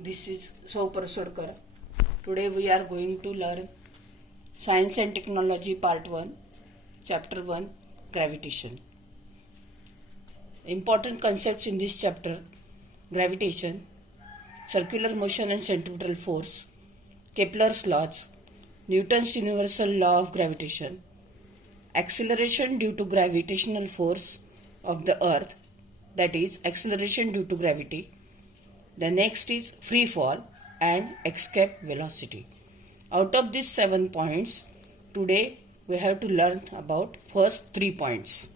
This is Sau Paraswadkar. Today we are going to learn Science and Technology Part 1, Chapter 1, Gravitation. Important concepts in this chapter: gravitation, circular motion and centripetal force, Kepler's laws, Newton's universal law of gravitation, acceleration due to gravitational force of the earth, that is acceleration due to gravity. The next is free fall and escape velocity. Out of these 7 points, today we have to learn about first 3 points.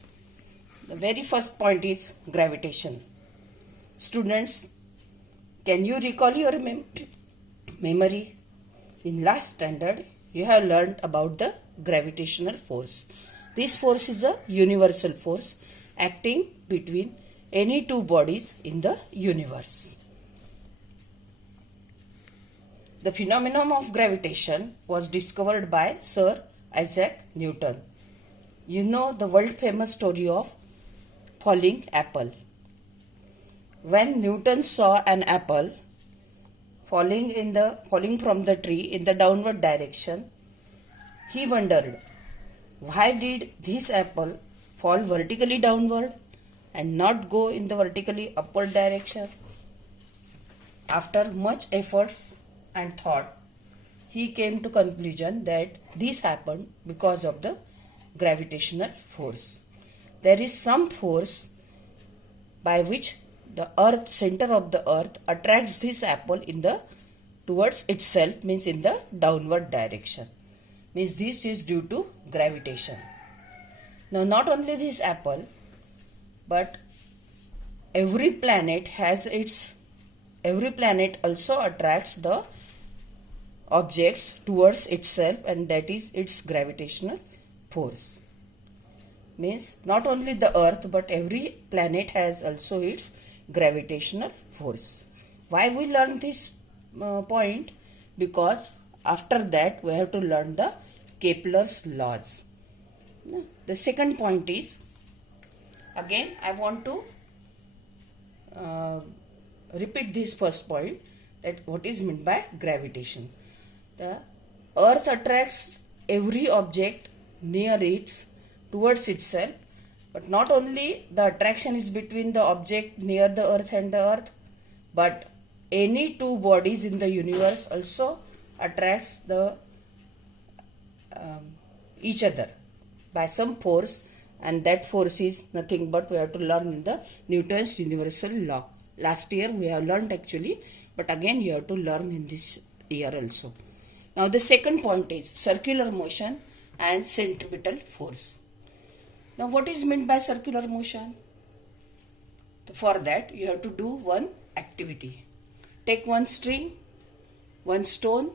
The very first point is gravitation. Students, can you recall your memory? In last standard, you have learned about the gravitational force. This force is a universal force acting between any two bodies in the universe. The phenomenon of gravitation was discovered by Sir Isaac Newton. You know the world famous story of falling apple. When Newton saw an apple falling from the tree in the downward direction, he wondered, why did this apple fall vertically downward and not go in the vertically upward direction? After much efforts and thought, he came to conclusion that this happened because of the gravitational force. There is some force by which the earth, center of the earth, attracts this apple towards itself, means in the downward direction. Means this is due to gravitation. Now not only this apple, but every planet also attracts the objects towards itself, and that is its gravitational force. Means not only the earth but every planet has also its gravitational force. Why we learn this point? Because after that we have to learn the Kepler's laws. The second point is, again I want to repeat this first point, that what is meant by gravitation. The earth attracts every object near it towards itself, but not only the attraction is between the object near the earth and the earth, but any two bodies in the universe also attracts each other by some force, and that force is nothing but we have to learn in the Newton's universal law. Last year we have learned actually, but again you have to learn in this year also. Now the second point is circular motion and centripetal force. Now what is meant by circular motion? For that you have to do one activity. Take one string, one stone,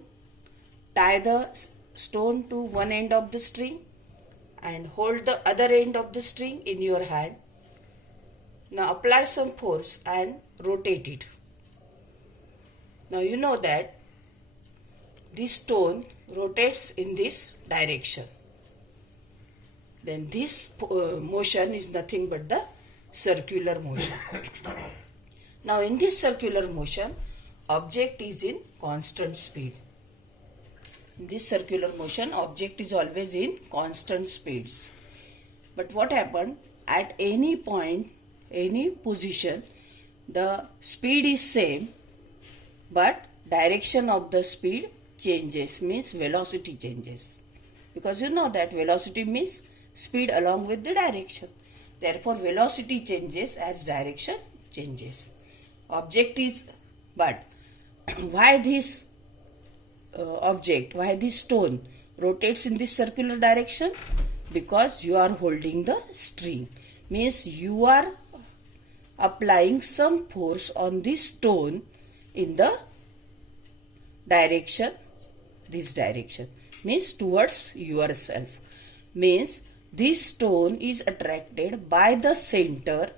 tie the stone to one end of the string and hold the other end of the string in your hand. Now apply some force and rotate it. Now you know that this stone rotates in this direction. Then this motion is nothing but the circular motion. Now in this circular motion, object is in constant speed. In this circular motion, object is always in constant speeds. But what happened? At any point, any position, the speed is same, but direction of the speed changes, means velocity changes. Because you know that velocity means speed along with the direction. Therefore, velocity changes as direction changes. Object is, but why this why this stone rotates in this circular direction? Because you are holding the string. Means you are applying some force on this stone in the direction, this direction, means towards yourself. Means this stone is attracted by the center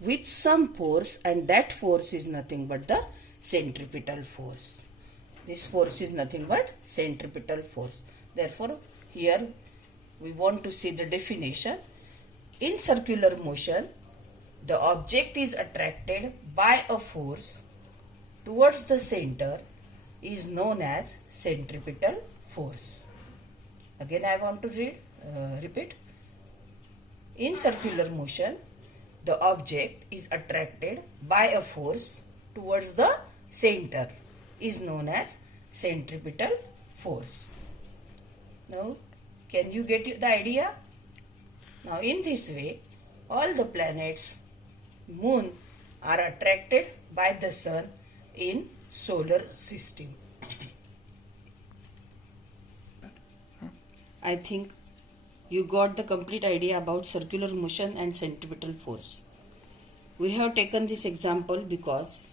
with some force, and that force is nothing but the centripetal force. This force is nothing but centripetal force. Therefore, here we want to see the definition. In circular motion, the object is attracted by a force towards the center is known as centripetal force. Again I want to repeat. In circular motion, the object is attracted by a force towards the center is known as centripetal force. Now, can you get the idea? Now, in this way, all the planets, moon are attracted by the sun in solar system. I think you got the complete idea about circular motion and centripetal force. We have taken this example because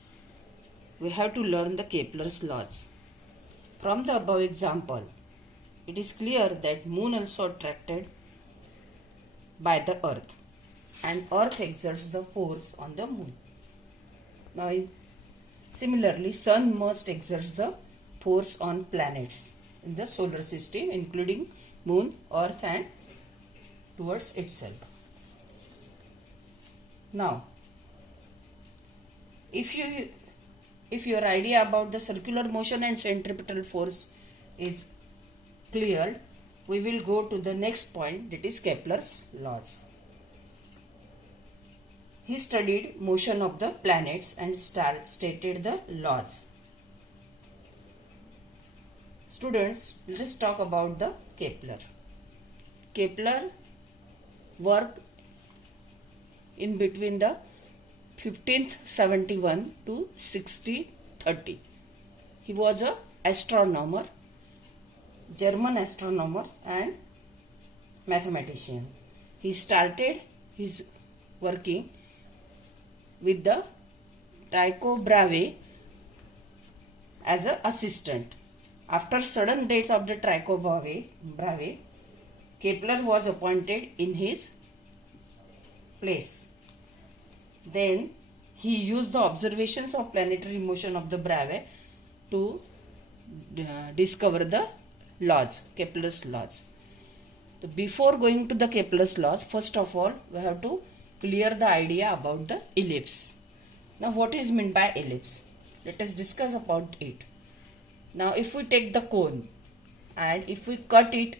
we have to learn the Kepler's laws. From the above example, it is clear that moon also attracted by the earth and earth exerts the force on the moon. Now, similarly, sun must exert the force on planets in the solar system, including moon, earth and towards itself. Now, if your idea about the circular motion and centripetal force is clear, we will go to the next point, that is Kepler's laws. He studied motion of the planets and stated the laws. Students, let us talk about the Kepler. Kepler worked in between the 1571 to 1630. He was a astronomer, German astronomer and mathematician. He started his working with the Tycho Brahe as an assistant. After sudden death of the Tycho Brahe, Kepler was appointed in his place. Then he used the observations of planetary motion of the Brahe to discover the laws, Kepler's laws. So before going to the Kepler's laws, first of all, we have to clear the idea about the ellipse. Now, what is meant by ellipse? Let us discuss about it. Now, if we take the cone and if we cut it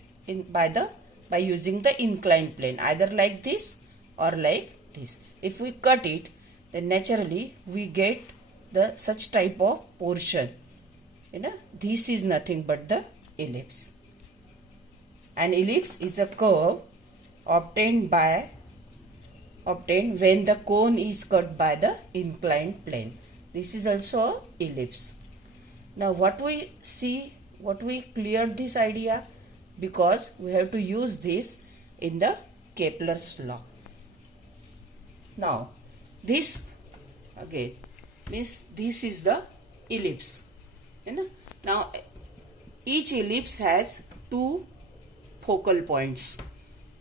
by using the inclined plane, either like this or like this. If we cut it, then naturally we get the such type of portion. This is nothing but the ellipse. An ellipse is a curve obtained when the cone is cut by the inclined plane. This is also an ellipse. Now what we cleared this idea because we have to use this in the Kepler's law. Now this again means this is the ellipse. Now each ellipse has two focal points.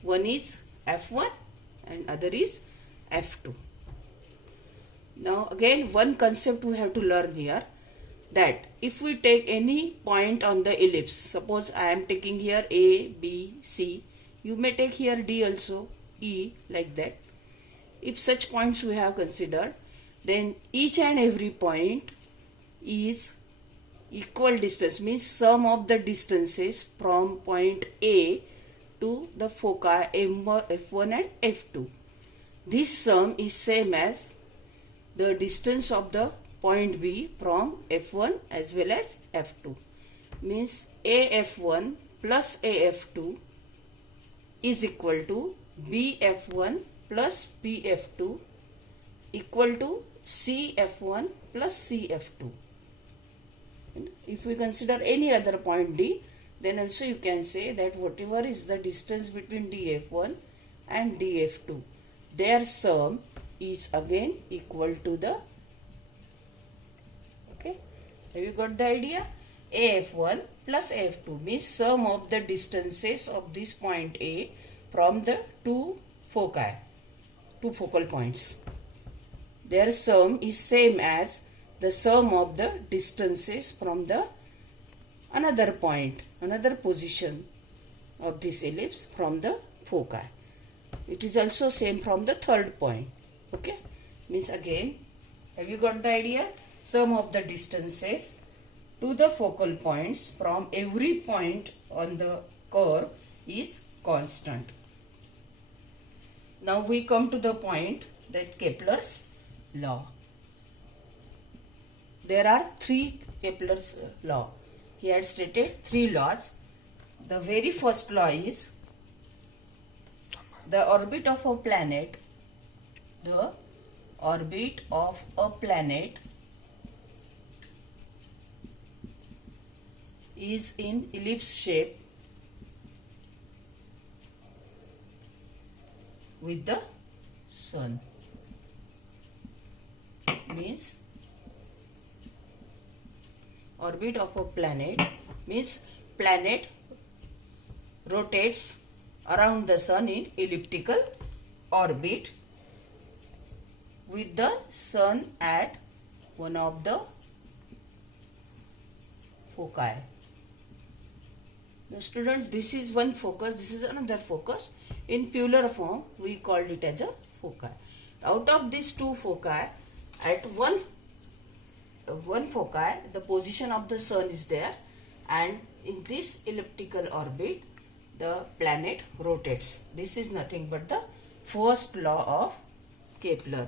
One is F1 and other is F2. Now again one concept we have to learn here, that if we take any point on the ellipse, suppose I am taking here A, B, C, you may take here D also, E, like that. If such points we have considered, then each and every point is equal distance, means sum of the distances from point A to the foci F1 and F2. This sum is same as the distance of the point B from F1 as well as F2. Means AF1 plus AF2 is equal to BF1 plus BF2 equal to CF1 plus CF2. If we consider any other point D, then also you can say that whatever is the distance between DF1 and DF2, their sum is again equal to the, okay, have you got the idea? AF1 plus AF2 means sum of the distances of this point A from the two focal points. Their sum is same as the sum of the distances from the another point, another position of this ellipse from the foci. It is also same from the third point. Okay, means again, have you got the idea? sum of the distances to the focal points from every point on the curve is constant. Now we come to the point that Kepler's law. There are three Kepler's law. He had stated three laws. The very first law is the orbit of a planet, is in ellipse shape with the sun. Means orbit of a planet means planet rotates around the sun in elliptical orbit with the sun at one of the foci. Now students, this is one focus, this is another focus. In plural form, we called it as a foci. Out of these two foci, at one foci, the position of the sun is there, and in this elliptical orbit, the planet rotates. This is nothing but the first law of Kepler.